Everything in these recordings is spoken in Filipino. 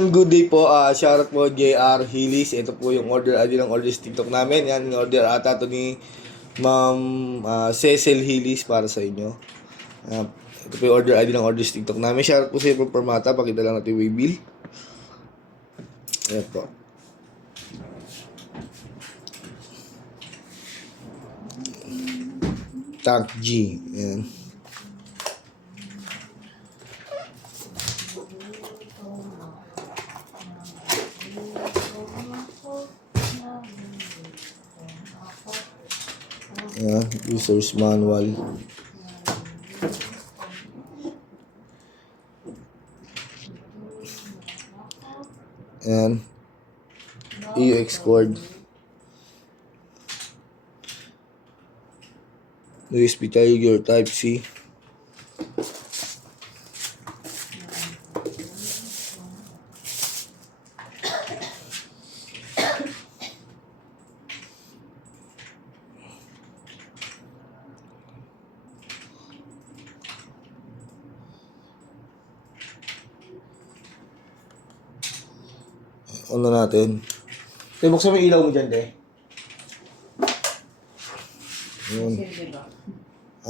Good day po, shoutout po JR Hillis. Ito po yung order ID ng order sa TikTok namin. Yan, yung order ata to ni Ma'am Cecil Hillis para sa inyo. Ito po yung order ID ng order sa TikTok namin. Shoutout po sa iyo po Mata. Pakita lang natin yung bill. Ayan po. Tank G. Ayan. Ayan, user's manual. Ayan. EUX cord. USB Tiger Type C. Ano natin? Te, buksan mo yung ilaw mo dyan, te. Ayan. Silbi ba?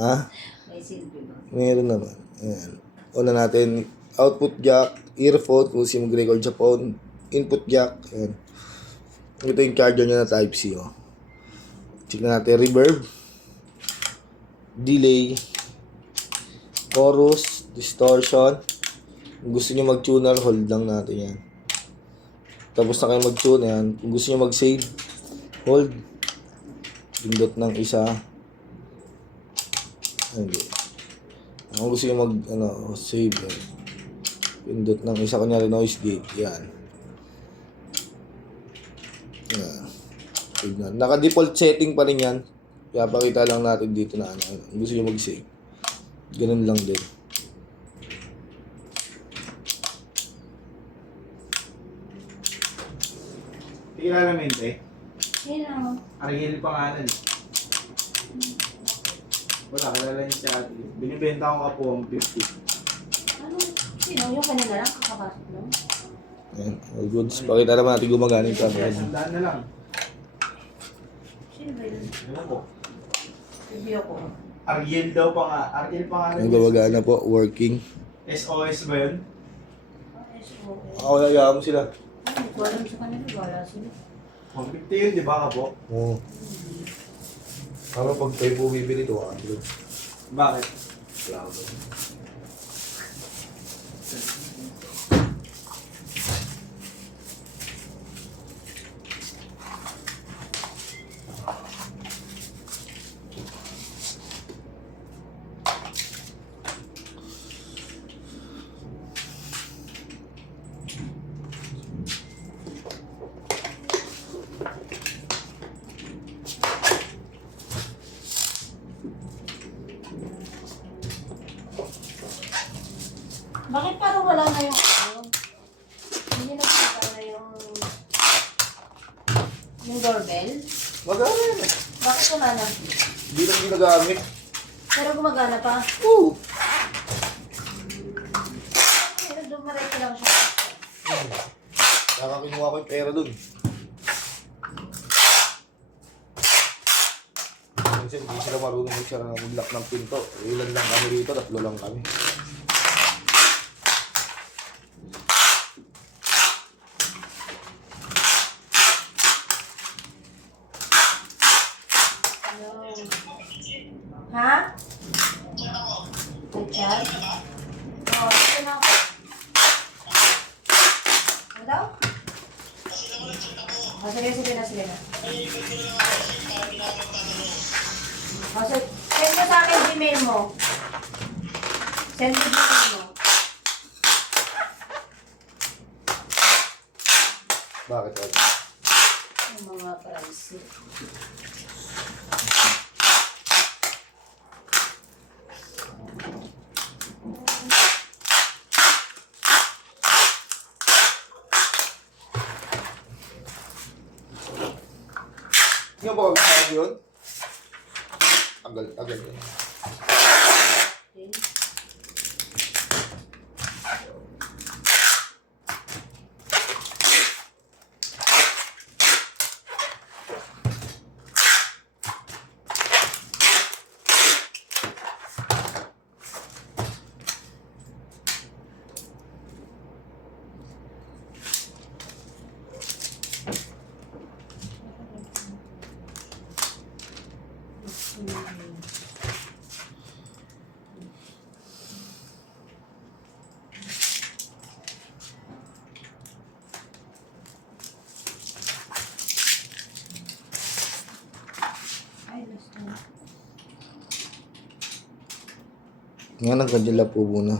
Ha? May silbi ba? Meron naman. Ayan. Una natin, output jack, earphone, kung gusto mo mag-record sa phone, input jack. Ayan. Ito yung charger niya na Type C. Oh. Check na natin, reverb, delay, chorus, distortion. Kung gusto nyo mag-tuner, hold lang natin yan. Tapos na kayo mag-tune yan. Kung gusto nyo mag-save, hold. Pindot ng isa. Hindi. Kung gusto nyo save yan. Pindot ng isa. Kunyari noise gate. Yan. Yan. Tignan. Naka-default setting pa rin yan. Kaya pakita lang natin dito na Kung gusto nyo mag-save. Ganun lang din. Kilala mo yun, te? Sino? Ariel pangalan. Wala, kilala niya si ate. Binibenta ko ka po ang 50. Ano? Sino? Yung kanila lang kakapasok lang? Ayan. All goods. Pakita naman natin gumagana yung camera. Sandaan na lang. Sino ba yun? Ano po? Silbi ako. Ariel daw pa nga. Ariel pangalan Ang gumagana po. Working. SOS ba yun? Ako, hayaan mo sila. Ano? Kung alam sa kanila, wala sila. Ang 50 yun, di ba ka po? Oo. Ano pag tayo po bibili ito, Android. Bakit? Cloud. Bakit parang wala na yung ano? Hindi na na yung doorbell? Magana yan eh. Bakit wala na? Hindi lang ginagamit. Pero gumagana pa. Oo. Pero dumaretso lang siya. Nakakinuha ko yung pera dun. Kasi hindi sila marunong mag-lock ng pinto. Ilan lang kami dito, 3 lang kami. Ha? Nag-chat? Oo, ito na ako. Ano daw? Sige na. Send mo sa akin Gmail mo. Send mo Gmail mo. Bakit? Yung mga price. Yung ba kami yun? Tagal yun. Okay. Ay, gusto. Nga nagkadila po muna.